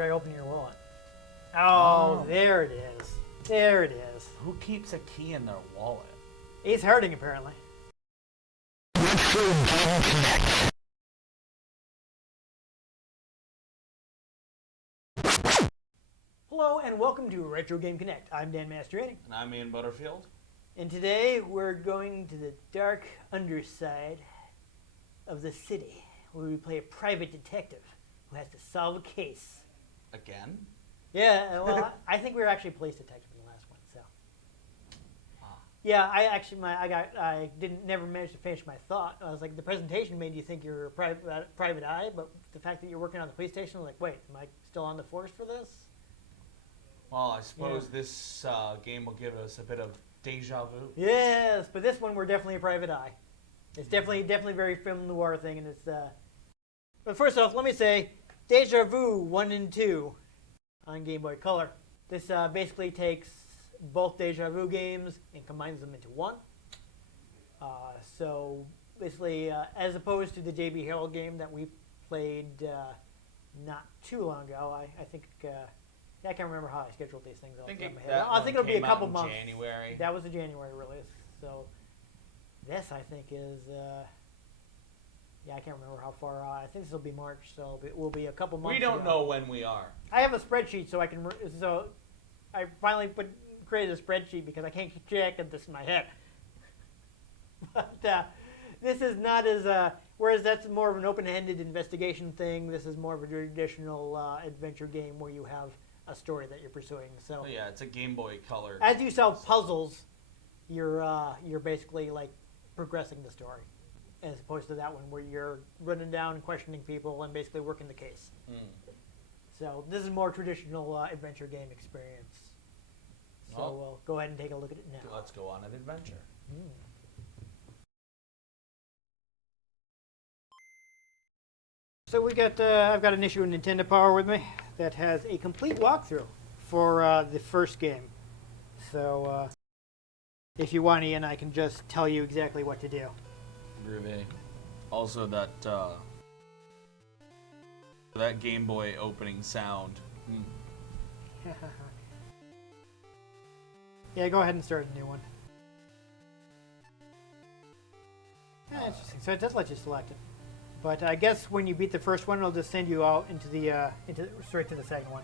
Try opening your wallet. Oh, there it is. There it is. Who keeps a key in their wallet? Ace Harding, apparently. Hello and welcome to Retro Game Connect. I'm Dan Mastriani. And I'm Ian Butterfield. And today we're going to the dark underside of the city, where we play a private detective who has to solve a case. Again? Yeah, well, I think we were actually police detective in the last one, so. Yeah, I never managed to finish my thought. I was like, the presentation made you think you're a private eye, but the fact that you're working on the police station, I was like, wait, am I still on the force for this? Well, I suppose this game will give us a bit of deja vu. Yes, but this one we're definitely a private eye. It's definitely very film noir thing, and it's. But first off, let me say, Déjà Vu 1 and 2 on Game Boy Color. This basically takes both Déjà Vu games and combines them into one. So basically, as opposed to the JB Herald game that we played not too long ago, I think. I can't remember how I scheduled these things. I think it'll be a couple months. January. That was a January release. So this, I think, is. I can't remember how far. I think this will be March, so it will be a couple months. We don't know when we are. I have a spreadsheet, so I can. So I finally created a spreadsheet because I can't keep track of this in my head. But this is not as. Whereas that's more of an open-ended investigation thing. This is more of a traditional adventure game where you have a story that you're pursuing. So yeah, it's a Game Boy Color. As you solve puzzles, you're basically like progressing the story, as opposed to that one where you're running down and questioning people and basically working the case. So this is more traditional adventure game experience. So we'll go ahead and take a look at it now. Let's go on an adventure. So I've got an issue of Nintendo Power with me that has a complete walkthrough for the first game. So if you want, Ian, I can just tell you exactly what to do. Groovy. Also, that Game Boy opening sound. Yeah, go ahead and start a new one. Interesting. So it does let you select it. But I guess when you beat the first one, it'll just send you out into straight to the second one.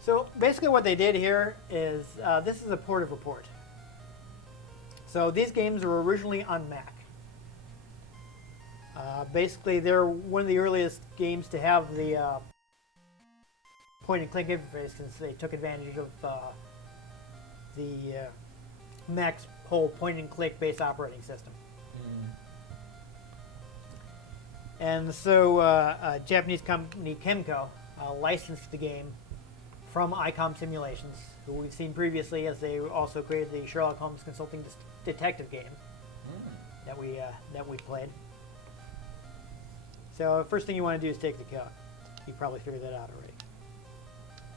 So basically what they did here is, this is a port of report. So these games were originally on Mac. Basically, they're one of the earliest games to have the point-and-click interface, since they took advantage of the Mac's whole point-and-click based operating system. And so Japanese company Kemco licensed the game from ICOM Simulations, who we've seen previously, as they also created the Sherlock Holmes Consulting Detective game that we played. So first thing you want to do is take the coat. You probably figured that out already.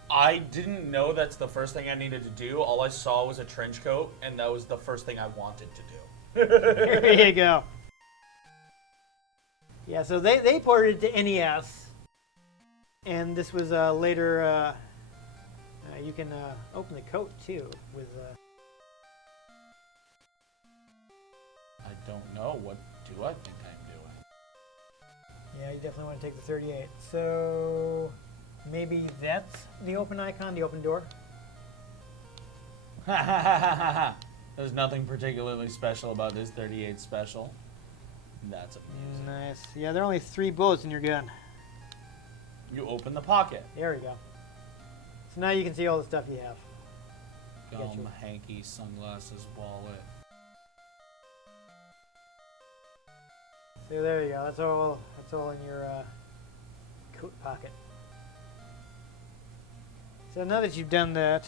I didn't know that's the first thing I needed to do. All I saw was a trench coat, and that was the first thing I wanted to do. There you go. Yeah, so they ported it to NES, and this was later. You can open the coat too with. I don't know. What do I think I'm doing? Yeah, you definitely want to take the 38. So maybe that's the open icon, the open door. There's nothing particularly special about this 38 special. That's amusing. Nice. Yeah, there are only 3 bullets in your gun. You open the pocket. There we go. So now you can see all the stuff you have. Gum, hanky, sunglasses, wallet. So there you go. That's all in your coat pocket. So now that you've done that,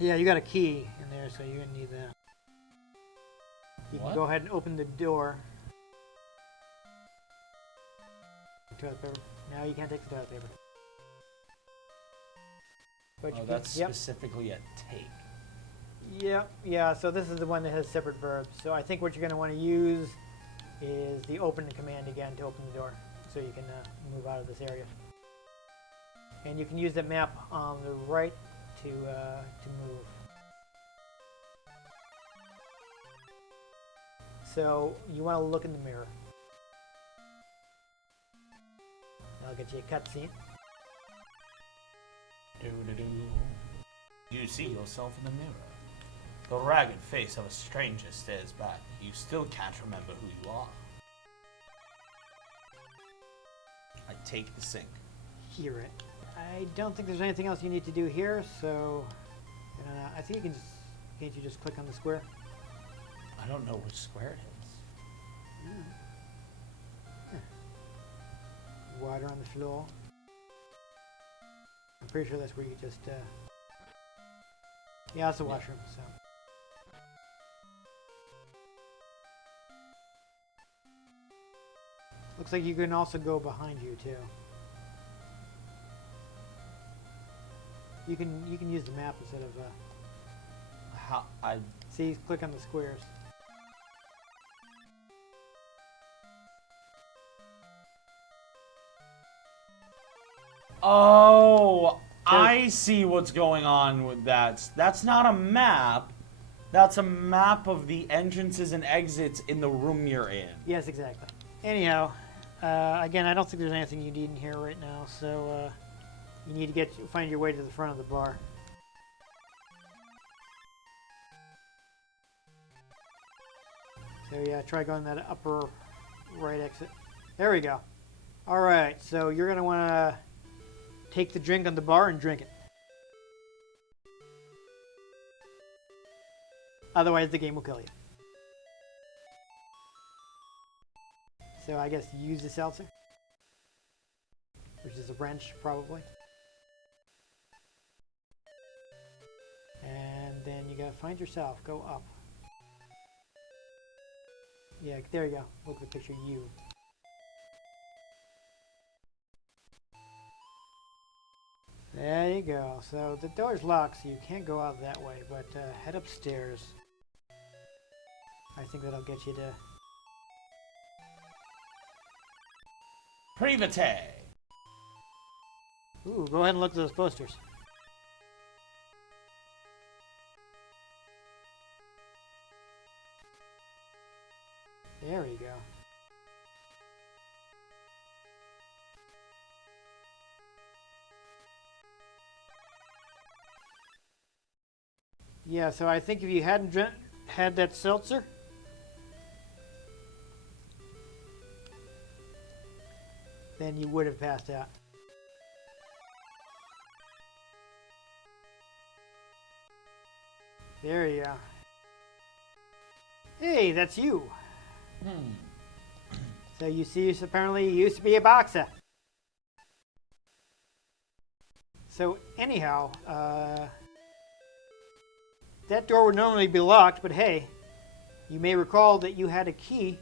yeah, you got a key in there, so you're gonna need that. You can go ahead and open the door. Now you can't take the toilet paper. But Oh, you can, that's yep. specifically a take. Yep, yeah, so this is the one that has separate verbs. So I think what you're going to want to use is the open command again to open the door. So you can move out of this area. And you can use the map on the right to move. So you want to look in the mirror. I'll get you a cutscene. Do-do-do. You see yourself in the mirror. The ragged face of a stranger stares back. You still can't remember who you are. I take the sink. Hear it. I don't think there's anything else you need to do here, so I think you can just, can't you just click on the square? I don't know which square it is. Water on the floor. I'm pretty sure that's where you just, yeah, it's a washroom, so. Looks like you can also go behind you too. You can use the map instead of How I see, click on the squares. Oh, I see what's going on with that. That's not a map. That's a map of the entrances and exits in the room you're in. Yes, exactly. Anyhow, again, I don't think there's anything you need in here right now, so you need to find your way to the front of the bar. So yeah, try going that upper right exit. There we go. All right, so you're gonna want to take the drink on the bar and drink it. Otherwise, the game will kill you. So I guess use the seltzer, which is a wrench probably. And then you gotta find yourself, go up. Yeah, there you go. Look at the picture of you. There you go. So the door's locked, so you can't go out that way, but head upstairs. I think that'll get you to... Private. Ooh, go ahead and look at those posters. There we go. Yeah, so I think if you hadn't had that seltzer, then you would have passed out. There you go. Hey, that's you. So you see, apparently you used to be a boxer. So anyhow, that door would normally be locked, but hey, you may recall that you had a key.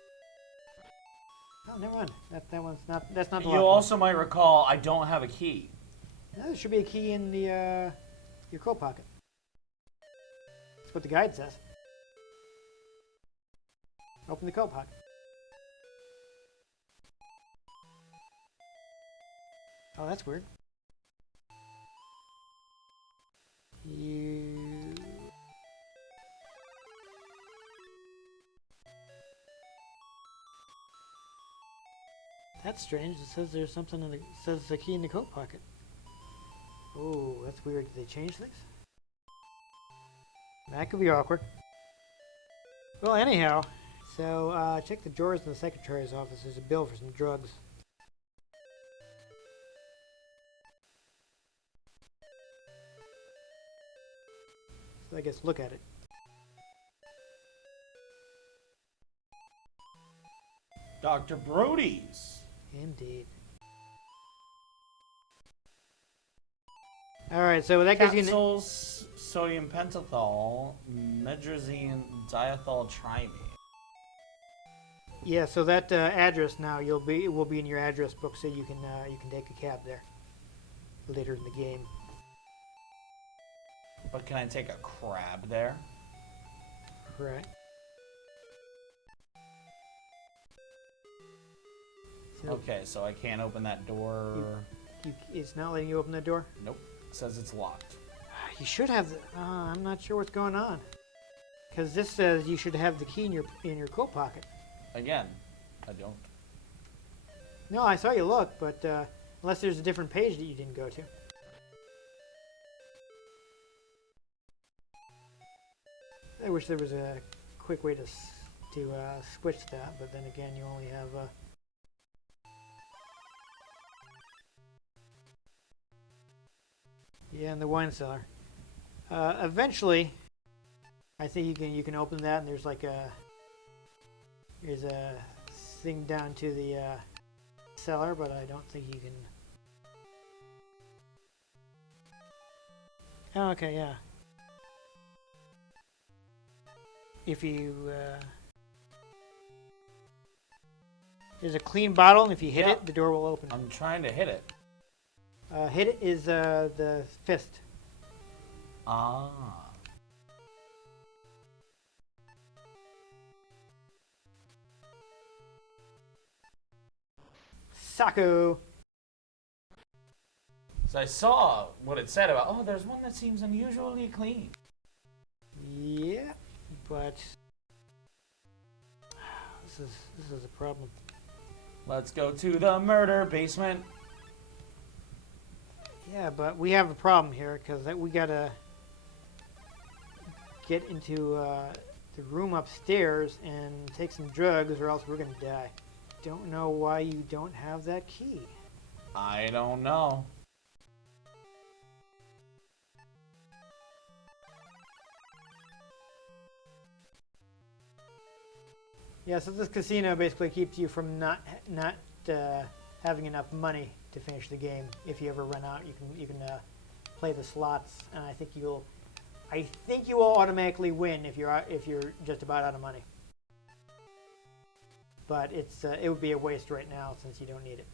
Oh, never mind. That one's not. That's not the locked You one. also might recall I don't have a key. No, there should be a key in the your coat pocket. That's what the guide says. Open the coat pocket. Oh, that's weird. You... That's strange. It says there's something in the... It says the key in the coat pocket. Oh, that's weird. Did they change things? That could be awkward. Well, anyhow, so check the drawers in the secretary's office. There's a bill for some drugs. So I guess look at it. Dr. Brody's. Indeed. All right, so that gives you... Capsules, sodium pentothal, medrazine diethyl triamine. Yeah, so that address now will be in your address book, so you can take a cab there later in the game. But can I take a crab there? Right. So Okay, so I can't open that door. it's not letting you open the door. Nope. It says it's locked. You should have. I'm not sure what's going on, because this says you should have the key in your coat pocket. Again, I don't. No, I saw you look, but unless there's a different page that you didn't go to. I wish there was a quick way to switch that, but then again, you only have. Yeah, in the wine cellar. Eventually, I think you can open that, and there's like there's a thing down to the cellar, but I don't think you can. Oh, okay, yeah. If you there's a clean bottle, and if you hit it, the door will open. I'm trying to hit it. Hit it is the fist. Ah. Saku. So I saw what it said about, oh, there's one that seems unusually clean. Yeah, but this is a problem. Let's go to the murder basement. Yeah, but we have a problem here because we gotta get into the room upstairs and take some drugs, or else we're gonna die. Don't know why you don't have that key. I don't know. Yeah, so this casino basically keeps you from not having enough money to finish the game. If you ever run out, you can play the slots, and I think you will automatically win if you're just about out of money. But it would be a waste right now since you don't need it.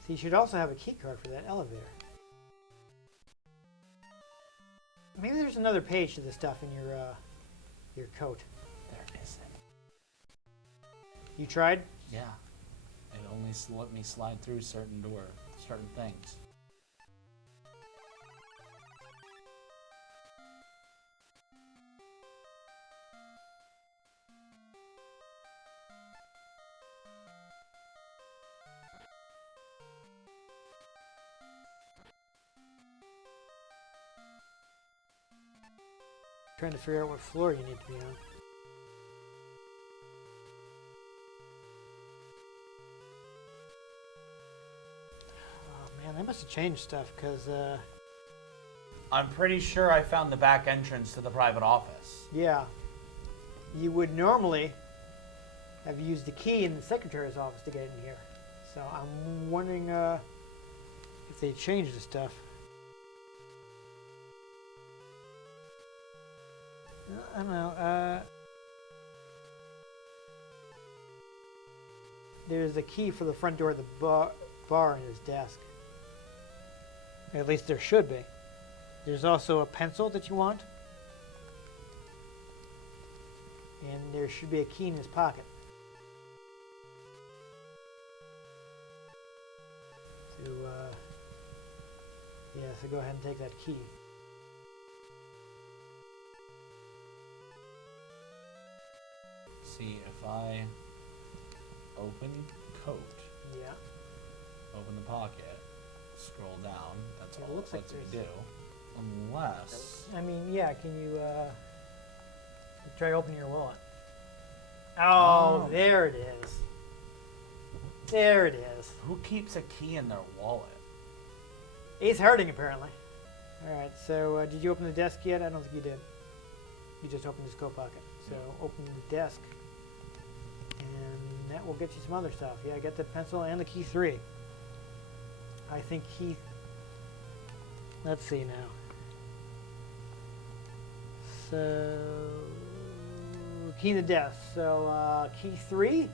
So you should also have a key card for that elevator. Maybe there's another page to the stuff in your coat. There isn't. You tried? Yeah. It only let me slide through certain things. Trying to figure out what floor you need to be on. Oh man, they must have changed stuff because I'm pretty sure I found the back entrance to the private office. yeah, you would normally have used the key in the secretary's office to get in here. So I'm wondering if they changed the stuff. I don't know. There's a key for the front door of the bar in his desk. At least there should be. There's also a pencil that you want. And there should be a key in his pocket. So, yeah, so go ahead and take that key. See if I open coat, Yeah. open the pocket, scroll down. That's Yeah, it all looks it like lets me there's- do. Unless I mean, yeah, can you try opening your wallet? Oh, there it is. There it is. who keeps a key in their wallet? Ace Harding, apparently. Alright, so did you open the desk yet? I don't think you did. You just opened his coat pocket. So open the desk. And that will get you some other stuff. Yeah, get the pencil and the key 3. I think Keith... Let's see now. So, key to death. So, key 3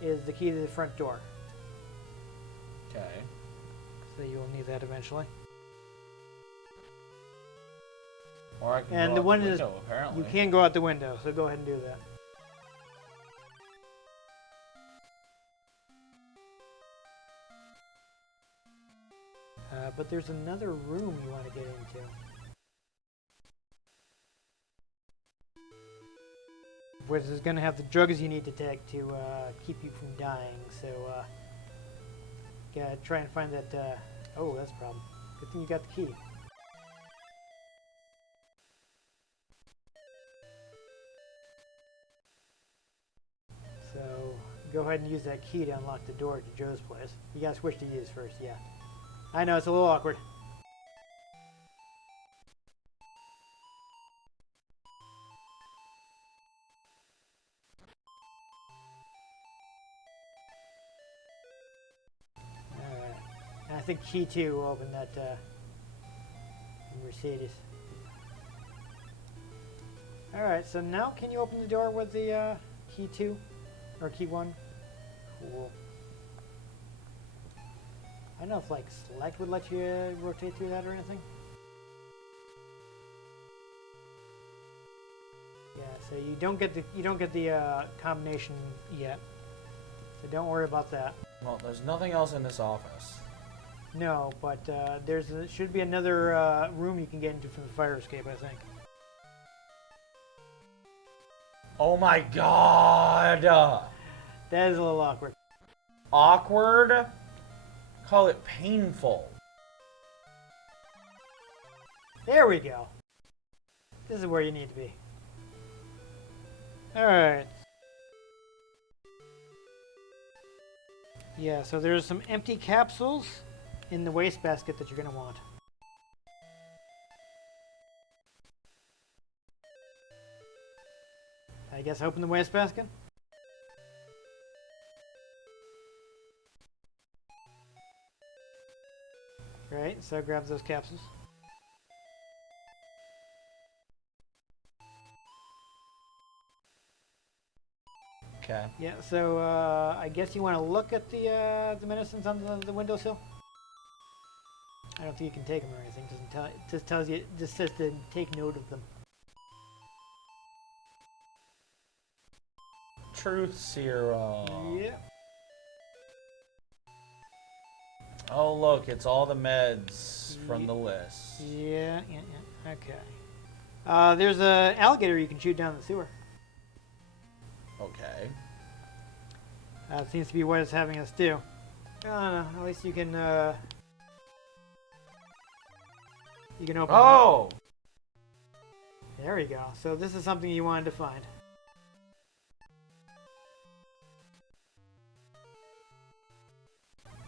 is the key to the front door. Okay. So you will need that eventually. Or I can And go the out one the is, window, apparently. you can go out the window, so go ahead and do that. But there's another room you want to get into. Which is going to have the drugs you need to take to keep you from dying. So, gotta try and find that. Oh, that's a problem. Good thing you got the key. So, go ahead and use that key to unlock the door to Joe's place. You gotta switch to use first, yeah. I know, it's a little awkward. Alright. And I think key 2 will open that Mercedes. Alright, so now can you open the door with the key 2? Or key 1? Cool. I don't know if like select would let you rotate through that or anything. Yeah, so you don't get the combination yet. So don't worry about that. Well, there's nothing else in this office. No, but should be another room you can get into from the fire escape, I think. Oh my god! That is a little awkward. Awkward? Call it painful. There we go. This is where you need to be. Alright. Yeah, so there's some empty capsules in the wastebasket that you're going to want. I guess open the wastebasket. Right, so grab those capsules. Okay. Yeah, so I guess you want to look at the medicines on the windowsill. I don't think you can take them or anything. It doesn't tell. It just tells you. It just says to take note of them. Truth serum. Yeah. Oh, look, it's all the meds from the list. Yeah. Okay. There's an alligator you can shoot down the sewer. Okay. That seems to be what it's having us do. At least you can. You can open. Oh! There we go. So this is something you wanted to find.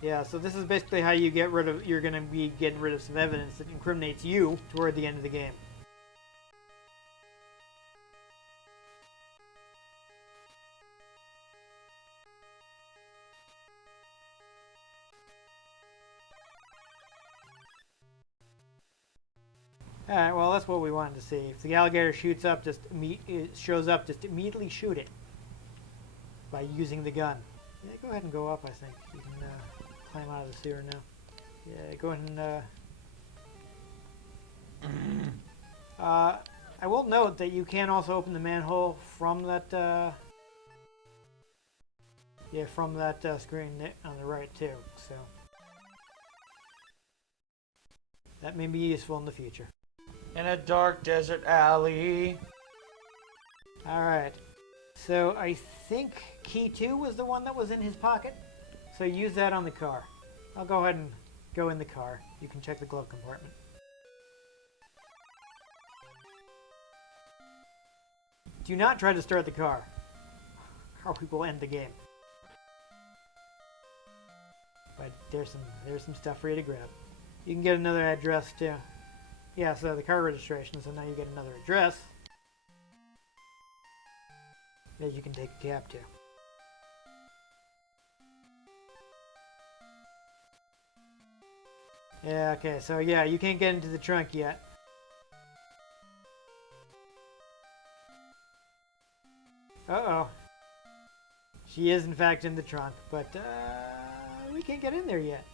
Yeah, so this is basically how you get rid of, you're going to be getting rid of some evidence that incriminates you toward the end of the game. Alright, well that's what we wanted to see. If the alligator shoots up, shows up, just immediately shoot it by using the gun. Yeah, go ahead and go up, I think. You can climb out of the sewer now. Yeah, go ahead and... I will note that you can also open the manhole from that... from that screen on the right too, so... That may be useful in the future. In a dark desert alley. Alright. So I think key 2 was the one that was in his pocket. So use that on the car. I'll go ahead and go in the car. You can check the glove compartment. Do not try to start the car, or we will end the game. But there's some stuff for you to grab. You can get another address too. Yeah, so the car registration, so now you get another address that you can take a cab to. Yeah, okay, so yeah, you can't get into the trunk yet. She is, in fact, in the trunk, but we can't get in there yet.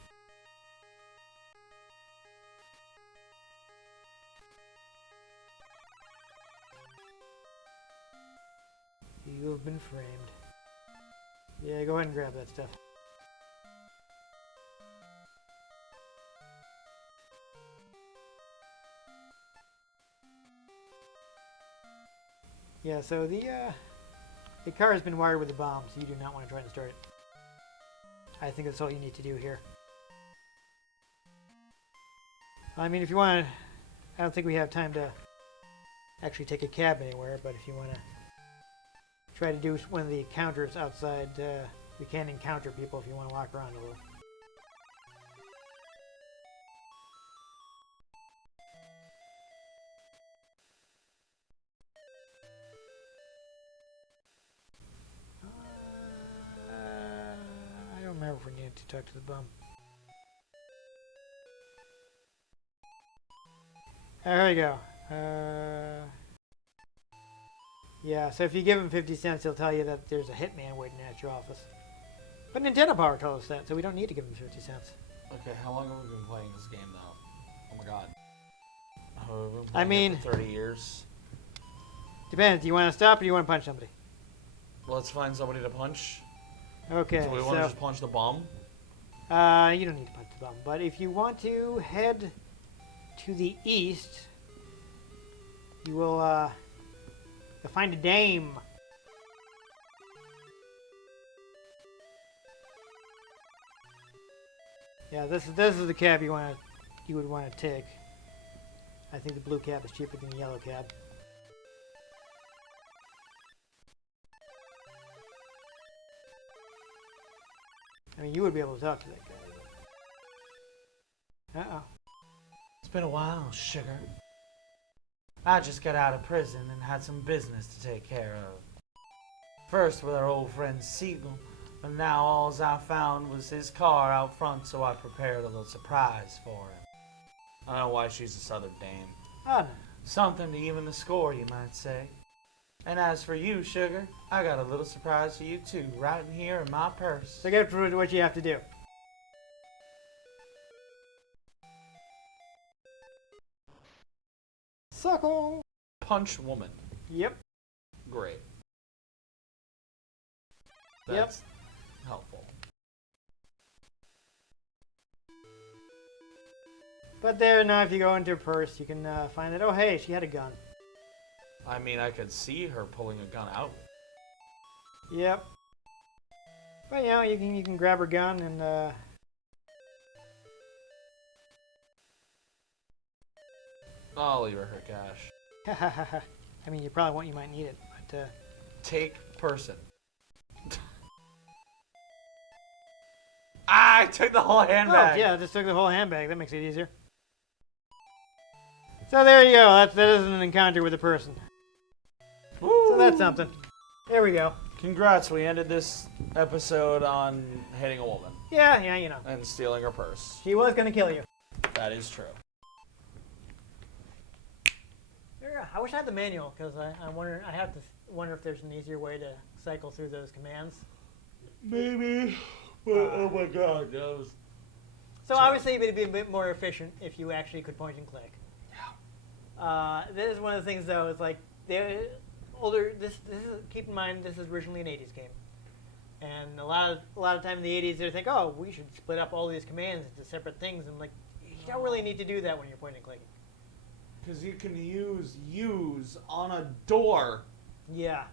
You have been framed. Yeah, go ahead and grab that stuff. Yeah, so the car has been wired with a bomb, so you do not want to try and start it. I think that's all you need to do here. I mean, if you want to... I don't think we have time to actually take a cab anywhere, but if you want to try to do one of the encounters outside, we can encounter people if you want to walk around a little. I don't remember if we need to talk to the bum. There we go. Yeah, so if you give him 50 cents, he'll tell you that there's a hitman waiting at your office. But Nintendo Power told us that, so we don't need to give him 50 cents. Okay, how long have we been playing this game, though? Oh my god. Oh, we've been I playing mean... it for 30 years. Depends. Do you want to stop or do you want to punch somebody? Let's find somebody to punch. Okay, Do we want to just punch the bum? you don't need to punch the bum. But if you want to head to the east, you will, you'll find a dame. Yeah, this is the cab you would want to take. I think the blue cab is cheaper than the yellow cab. I mean, you would be able to talk to that guy. Uh-oh. It's been a while, sugar. I just got out of prison and had some business to take care of. First with our old friend Siegel, and now all I found was his car out front, so I prepared a little surprise for him. I don't know why she's a southern dame. Oh, no. Something to even the score, you might say. And as for you, sugar, I got a little surprise for you too, right in here in my purse. So get through what you have to do. Suckle! Punch woman. Yep. Great. Yep. That's helpful. But there, now if you go into her purse, you can find that, oh hey, she had a gun. I mean, I could see her pulling a gun out. Yep. But you know, you can grab her gun and I'll leave her cash. I mean, you might need it, but Take person. I took the whole handbag. Oh, yeah, just took the whole handbag. That makes it easier. So there you go. That is an encounter with a person. Woo. So that's something. There we go. Congrats, we ended this episode on hitting a woman Yeah, you know. and stealing her purse. She was going to kill you. That is true. I wish I had the manual, because I have to wonder if there's an easier way to cycle through those commands. Maybe. But, oh my god, that was... So obviously it would be a bit more efficient if you actually could point and click. Yeah. This is one of the things, though, it's like, they're older, this is, keep in mind, this is originally an 80s game. And a lot of time in the 80s, they think, oh, we should split up all these commands into separate things. And like, you don't really need to do that when you're point and clicking. Because you can use on a door Yeah.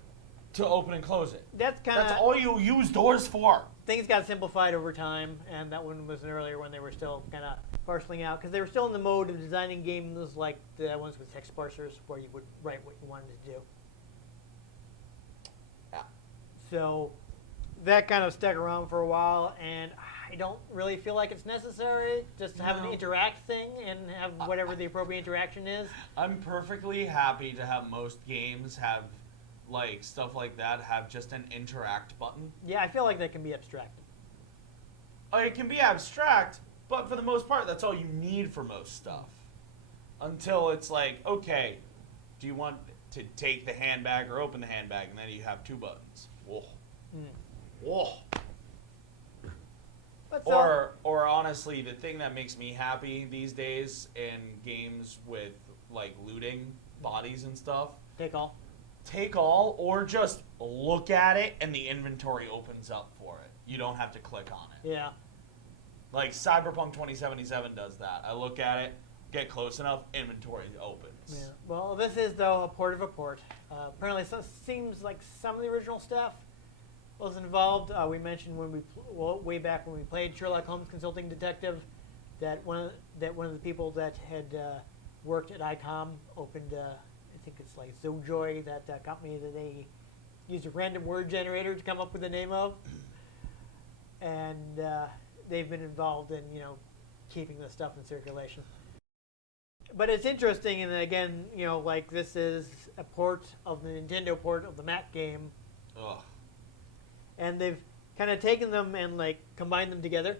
to open and close it. That's all you use doors for. Things got simplified over time, and that one was an earlier when they were still kind of parceling out, because they were still in the mode of designing games like the ones with text parsers, where you would write what you wanted to do. Yeah. So that kind of stuck around for a while, and I don't really feel like it's necessary just to have an interact thing and have whatever the appropriate interaction is. I'm perfectly happy to have most games have like stuff like that have just an interact button. Yeah, I feel like that can be abstracted. Oh, it can be abstract, but for the most part, that's all you need for most stuff. Until it's like, okay, do you want to take the handbag or open the handbag? And then you have two buttons. Whoa. Whoa. But Or honestly, the thing that makes me happy these days in games with like looting bodies and stuff, take all. or just look at it and the inventory opens up for it. You don't have to click on it. Yeah. Like Cyberpunk 2077 does that. I look at it, get close enough, inventory opens. Yeah. Well, this is though a port of a port. Apparently, so it seems like some of the original staff was involved. We mentioned way back when we played Sherlock Holmes Consulting Detective that one of the people that had worked at ICOM opened. I think it's like Zoojoy, that company that they used a random word generator to come up with the name of, and they've been involved in keeping the stuff in circulation. But it's interesting, and again, like this is a port of the Nintendo port of the Mac game. Ugh. And they've kind of taken them and like combined them together.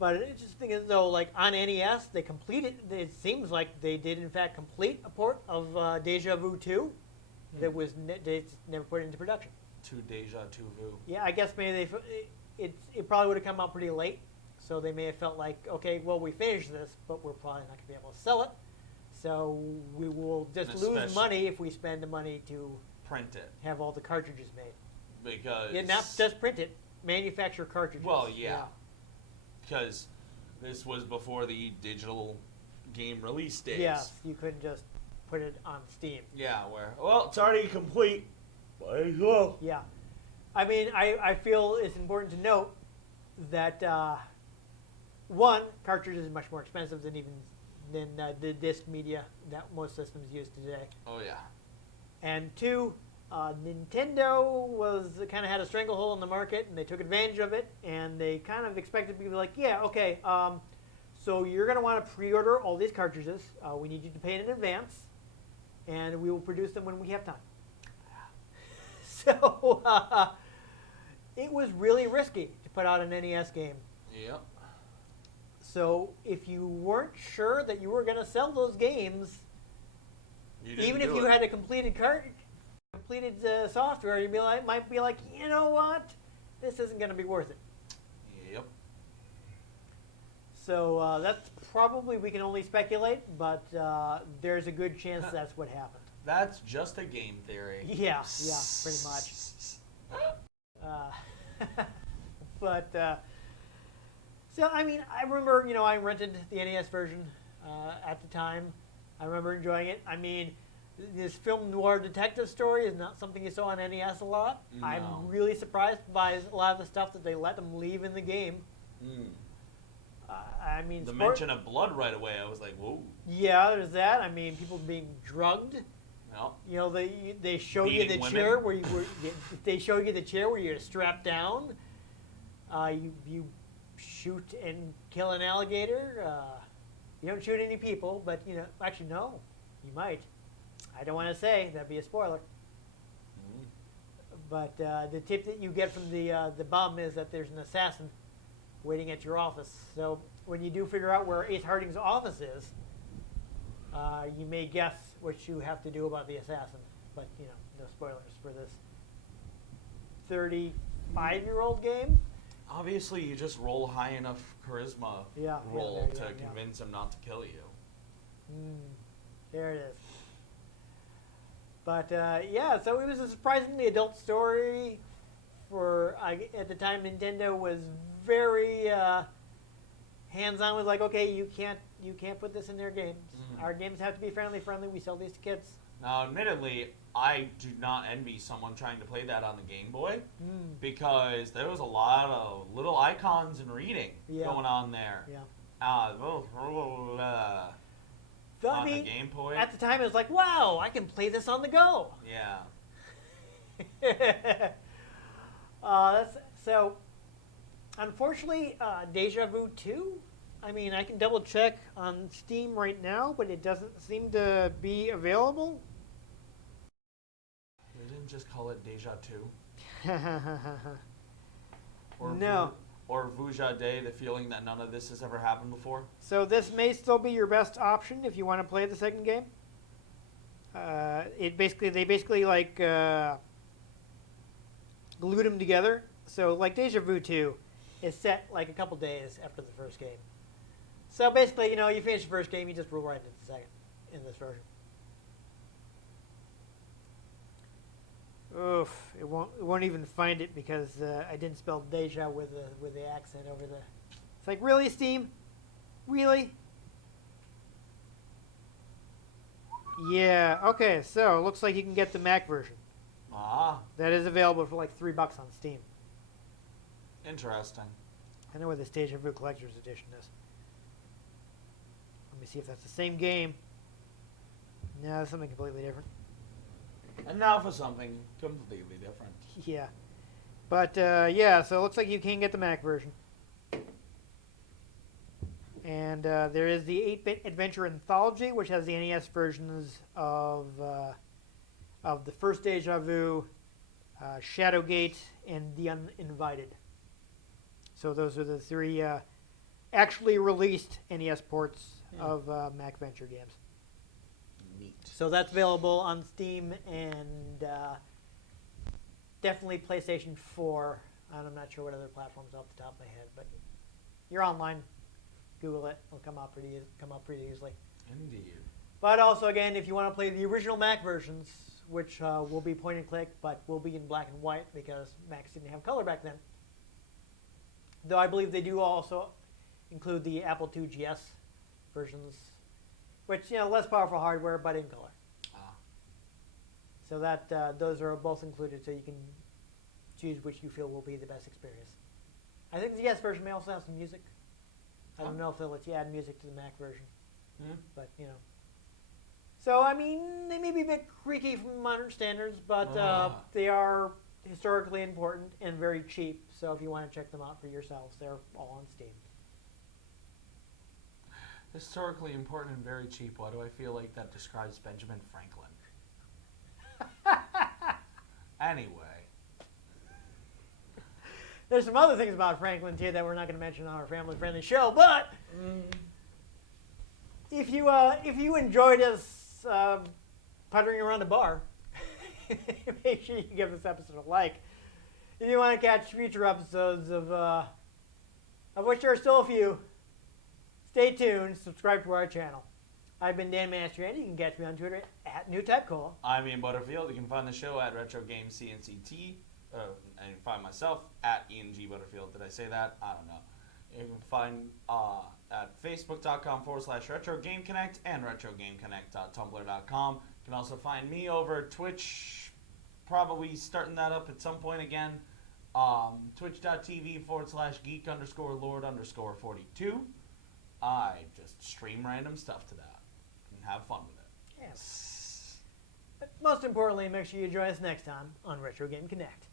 But it's just thinking though, like on NES, they completed. It seems like they did in fact complete a port of Déjà Vu 2 that was they never put into production. Déjà Vu. Yeah, I guess maybe it probably would have come out pretty late, so they may have felt like, okay, well we finished this, but we're probably not going to be able to sell it, so we will just lose money if we spend the money to print it, have all the cartridges made. Because not just print it, manufacture cartridges. Well, yeah. Because this was before the digital game release days. Yes, you couldn't just put it on Steam. Yeah, it's already complete. Might as well. Yeah. I mean, I feel it's important to note that, one, cartridges is much more expensive than the disc media that most systems use today. Oh, yeah. And two, Nintendo kind of had a stranglehold on the market, and they took advantage of it, and they kind of expected people like, yeah, okay, so you're going to want to pre-order all these cartridges. We need you to pay in advance, and we will produce them when we have time. So it was really risky to put out an NES game. Yep. So if you weren't sure that you were going to sell those games, even if you had a completed software, you might be like, you know what, this isn't going to be worth it. Yep. So that's probably, we can only speculate, but there's a good chance that's what happened. That's just a game theory. Yeah, pretty much. But so I mean, I remember, I rented the NES version at the time. I remember enjoying it. I mean, this film noir detective story is not something you saw on NES a lot. No. I'm really surprised by a lot of the stuff that they let them leave in the game. I mean, the mention of blood right away, I was like, whoa. Yeah, there's that. I mean, people being drugged. No. They show you the chair where they show you the chair where you're strapped down. You shoot and kill an alligator. You don't shoot any people, but actually no, you might. I don't want to say, that'd be a spoiler. But the tip that you get from the bum is that there's an assassin waiting at your office. So when you do figure out where Ace Harding's office is, you may guess what you have to do about the assassin. But no spoilers for this 35-year-old game. Obviously, you just roll high enough charisma roll to convince him not to kill you. There it is. But so it was a surprisingly adult story. At the time, Nintendo was very hands-on. Was like, okay, you can't put this in their games. Our games have to be family-friendly. We sell these to kids. Now, admittedly, I do not envy someone trying to play that on the Game Boy because there was a lot of little icons and reading going on there. Yeah. On the Game Boy. At the time, it was like, wow, I can play this on the go. Yeah. So, unfortunately, Déjà Vu 2, I mean, I can double check on Steam right now, but it doesn't seem to be available. They didn't just call it Déjà 2? No. Or Vuja Day, the feeling that none of this has ever happened before? So this may still be your best option if you want to play the second game. They basically like glued them together So, like Déjà Vu 2 is set like a couple days after the first game. So basically, you finish the first game, you just roll right into the second in this version. Oof! It won't even find it because I didn't spell Déjà with the accent over the. It's like, really, Steam? Really? Yeah. Okay. So it looks like you can get the Mac version. Ah, That is available for like $3 on Steam. interesting. I know where this Déjà Vu Collector's Edition is. Let me see if that's the same game. No, that's something completely different. And now for something completely different. Yeah. But, yeah, so it looks like you can get the Mac version. And there is the 8-Bit Adventure Anthology, which has the NES versions of the first Déjà Vu, Shadowgate, and The Uninvited. So those are the 3 actually released NES ports of Mac Venture games. Neat. So that's available on Steam and definitely PlayStation 4. And I'm not sure what other platforms off the top of my head, but you're online. Google it; it'll come up pretty easily. Indeed. But also, again, if you want to play the original Mac versions, which will be point and click, but will be in black and white because Macs didn't have color back then. Though I believe they do also include the Apple II GS versions, which less powerful hardware but in color. Ah. So that those are both included, so you can choose which you feel will be the best experience. I think the GS version may also have some music. I don't know if they'll let you add music to the Mac version, but So I mean, they may be a bit creaky from modern standards, but they are historically important and very cheap. So if you want to check them out for yourselves, they're all on Steam. Historically important and very cheap. Why do I feel like that describes Benjamin Franklin? Anyway. There's some other things about Franklin too that we're not going to mention on our family-friendly show, but if you enjoyed us puttering around a bar, make sure you give this episode a like. If you want to catch future episodes of which there are still a few, stay tuned. Subscribe to our channel. I've been Dan Mastriani. You can catch me on Twitter at NewTypeCola. I'm Ian Butterfield. You can find the show at Retro Games CNCT. And you can find myself at Ian G. Butterfield. Did I say that? I don't know. You can find at facebook.com/RetroGameConnect and RetroGameConnect.tumblr.com. You can also find me over at Twitch. Probably starting that up at some point again. Twitch.tv/geek_lord_42. I just stream random stuff to that and have fun with it. Yes. But most importantly, make sure you join us next time on Retro Game Connect.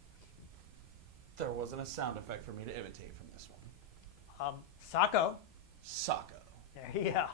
There wasn't a sound effect for me to imitate from this one. Sacco. Sacco. There you go.